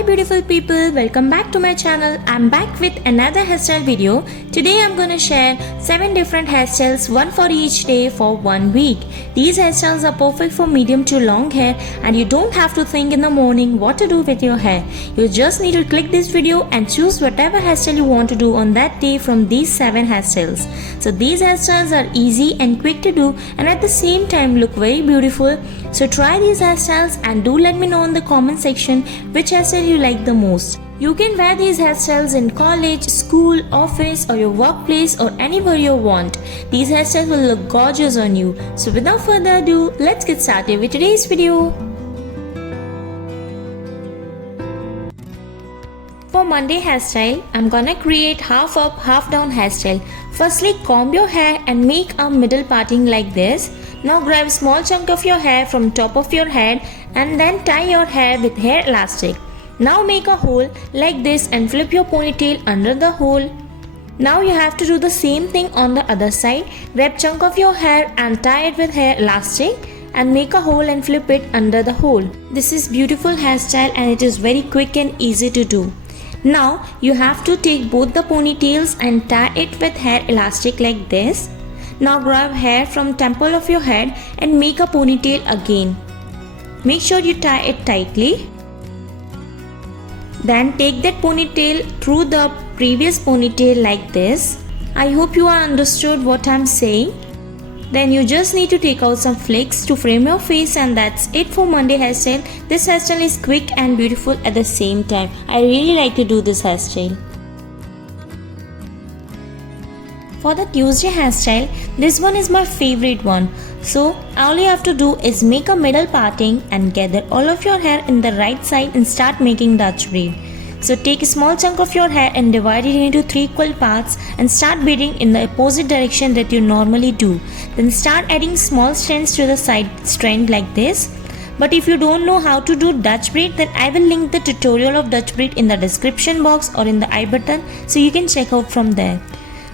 Hi beautiful people, welcome back to my channel. I'm back with another hairstyle video. Today I'm gonna share 7 different hairstyles, one for each day for 1 week. These hairstyles are perfect for medium to long hair and you don't have to think in the morning what to do with your hair. You just need to click this video and choose whatever hairstyle you want to do on that day from these 7 hairstyles. So these hairstyles are easy and quick to do and at the same time look very beautiful. So try these hairstyles and do let me know in the comment section which hairstyle you like the most. You can wear these hairstyles in college, school, office or your workplace or anywhere you want. These hairstyles will look gorgeous on you. So without further ado, let's get started with today's video. For Monday hairstyle, I'm gonna create half up, half down hairstyle. Firstly, comb your hair and make a middle parting like this. Now grab a small chunk of your hair from top of your head and then tie your hair with hair elastic. Now make a hole like this and flip your ponytail under the hole. Now you have to do the same thing on the other side. Grab chunk of your hair and tie it with hair elastic and make a hole and flip it under the hole. This is beautiful hairstyle and it is very quick and easy to do. Now you have to take both the ponytails and tie it with hair elastic like this. Now grab hair from temple of your head and make a ponytail again. Make sure you tie it tightly. Then take that ponytail through the previous ponytail like this. I hope you are understood what I'm saying. Then you just need to take out some flicks to frame your face and that's it for Monday hairstyle. This hairstyle is quick and beautiful at the same time. I really like to do this hairstyle. For the Tuesday hairstyle, this one is my favorite one. So all you have to do is make a middle parting and gather all of your hair in the right side and start making Dutch braid. So take a small chunk of your hair and divide it into 3 equal parts and start braiding in the opposite direction that you normally do. Then start adding small strands to the side strand like this. But if you don't know how to do Dutch braid, then I will link the tutorial of Dutch braid in the description box or in the I button so you can check out from there.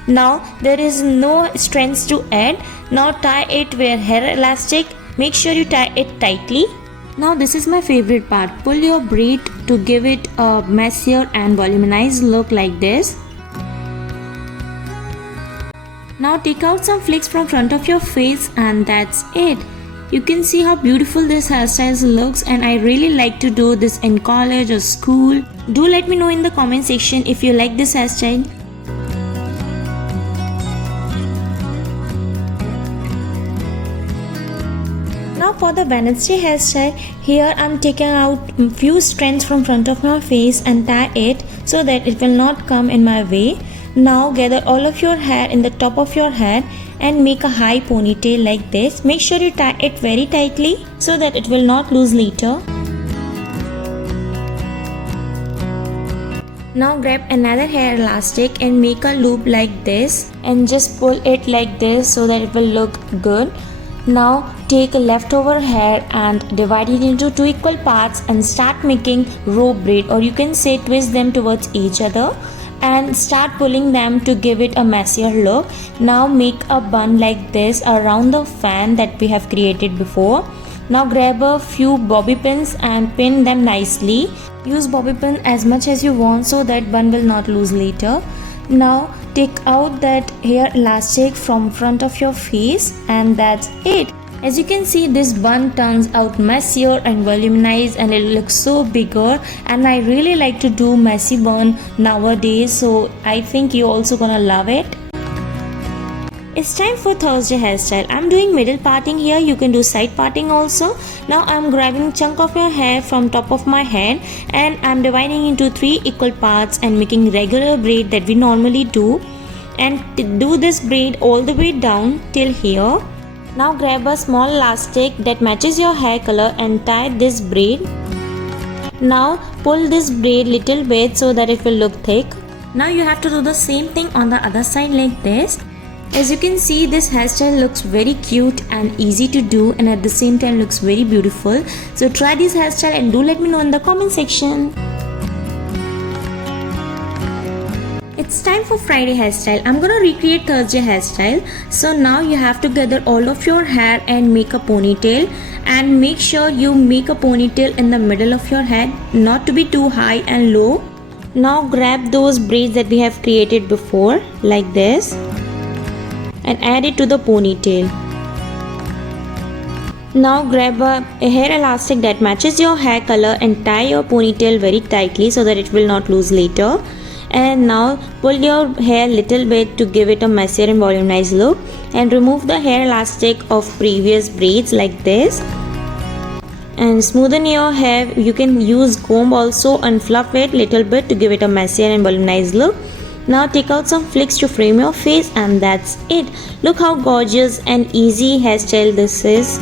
Now there is no strands to add. Now tie it with hair elastic. Make sure you tie it tightly. Now this is my favorite part. Pull your braid to give it a messier and voluminized look like this. Now take out some flicks from front of your face and that's it. You can see how beautiful this hairstyle looks and I really like to do this in college or school. Do let me know in the comment section if you like this hairstyle. Now for the Wednesday hairstyle, here I'm taking out few strands from front of my face and tie it so that it will not come in my way. Now gather all of your hair in the top of your head and make a high ponytail like this. Make sure you tie it very tightly so that it will not lose later. Now grab another hair elastic and make a loop like this and just pull it like this so that it will look good. Now take a leftover hair and divide it into 2 equal parts and start making rope braid, or you can say twist them towards each other and start pulling them to give it a messier look. Now make a bun like this around the fan that we have created before. Now grab a few bobby pins and pin them nicely. Use bobby pin as much as you want so that bun will not lose later. Now take out that hair elastic from front of your face and that's it. As you can see, this bun turns out messier and voluminized and it looks so bigger, and I really like to do messy bun nowadays, so I think you're also gonna love it. It's time for Thursday hairstyle. I'm doing middle parting here. You can do side parting also. Now I'm grabbing chunk of your hair from top of my head and I'm dividing into 3 equal parts and making regular braid that we normally do, and do this braid all the way down till here. Now grab a small elastic that matches your hair color and tie this braid. Now pull this braid little bit so that it will look thick. Now you have to do the same thing on the other side like this. As you can see, this hairstyle looks very cute and easy to do and at the same time looks very beautiful. So try this hairstyle and do let me know in the comment section. It's time for Friday hairstyle. I'm gonna recreate Thursday hairstyle. So now you have to gather all of your hair and make a ponytail, and make sure you make a ponytail in the middle of your head, not to be too high and low. Now grab those braids that we have created before like this and add it to the ponytail. Now grab a hair elastic that matches your hair color and tie your ponytail very tightly so that it will not lose later. And now pull your hair little bit to give it a messier and volumized look, and remove the hair elastic of previous braids like this. And smoothen your hair. You can use comb also and fluff it little bit to give it a messier and volumized look. Now take out some flicks to frame your face, and that's it. Look how gorgeous and easy hairstyle this is.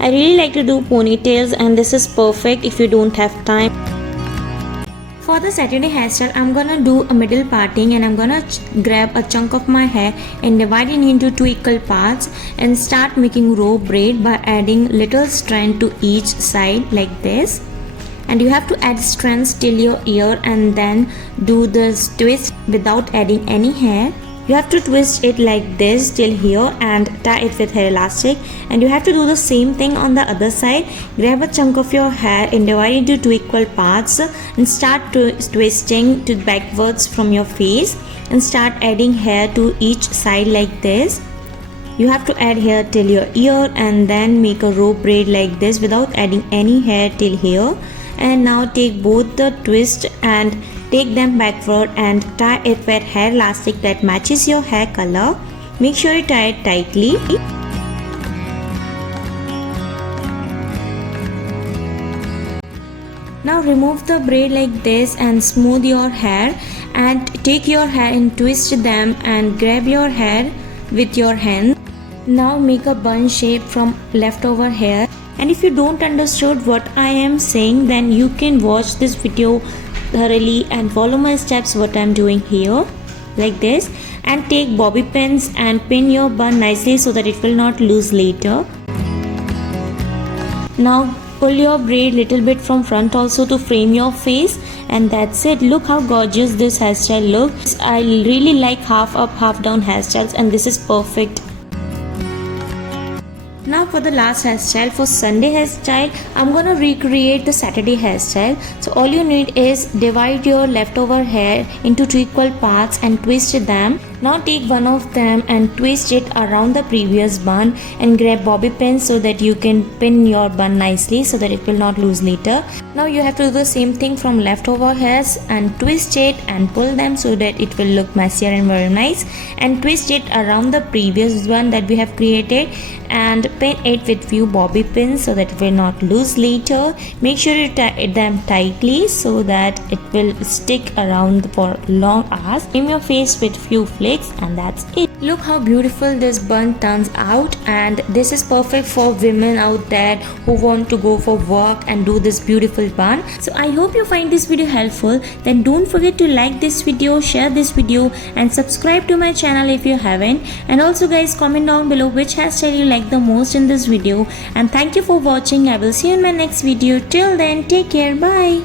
I really like to do ponytails, and this is perfect if you don't have time. For the Saturday hairstyle, I'm gonna do a middle parting, and I'm gonna grab a chunk of my hair and divide it into 2 equal parts and start making row braid by adding little strand to each side like this. And you have to add strands till your ear and then do this twist without adding any hair. You have to twist it like this till here and tie it with hair elastic, and you have to do the same thing on the other side. Grab a chunk of your hair and divide it into 2 equal parts and start twisting to backwards from your face and start adding hair to each side like this. You have to add hair till your ear and then make a row braid like this without adding any hair till here. And now take both the twist and take them backward and tie it with hair elastic that matches your hair color. Make sure you tie it tightly. Now remove the braid like this and smooth your hair, and take your hair and twist them and grab your hair with your hand. Now make a bun shape from leftover hair. And if you don't understood what I am saying, then you can watch this video thoroughly and follow my steps what I'm doing here like this, and take bobby pins and pin your bun nicely so that it will not lose later. Now pull your braid little bit from front also to frame your face, and that's it. Look how gorgeous this hairstyle looks. I really like half up half down hairstyles, and this is perfect. Now for the last hairstyle, for Sunday hairstyle, I'm gonna recreate the Saturday hairstyle. So all you need is divide your leftover hair into 2 equal parts and twist them. Now take one of them and twist it around the previous bun and grab bobby pins so that you can pin your bun nicely so that it will not lose later. Now you have to do the same thing from leftover hairs and twist it and pull them so that it will look messier and very nice, and twist it around the previous one that we have created and pin it with few bobby pins so that it will not lose later. Make sure you tie them tightly so that it will stick around for long hours. Trim your face with few flicks, and that's it. Look how beautiful this bun turns out, and this is perfect for women out there who want to go for work and do this beautiful bun. So I hope you find this video helpful. Then don't forget to like this video, share this video, and subscribe to my channel if you haven't. And also guys, comment down below which hairstyle you like the most in this video. And thank you for watching. I will see you in my next video. Till then, take care. Bye.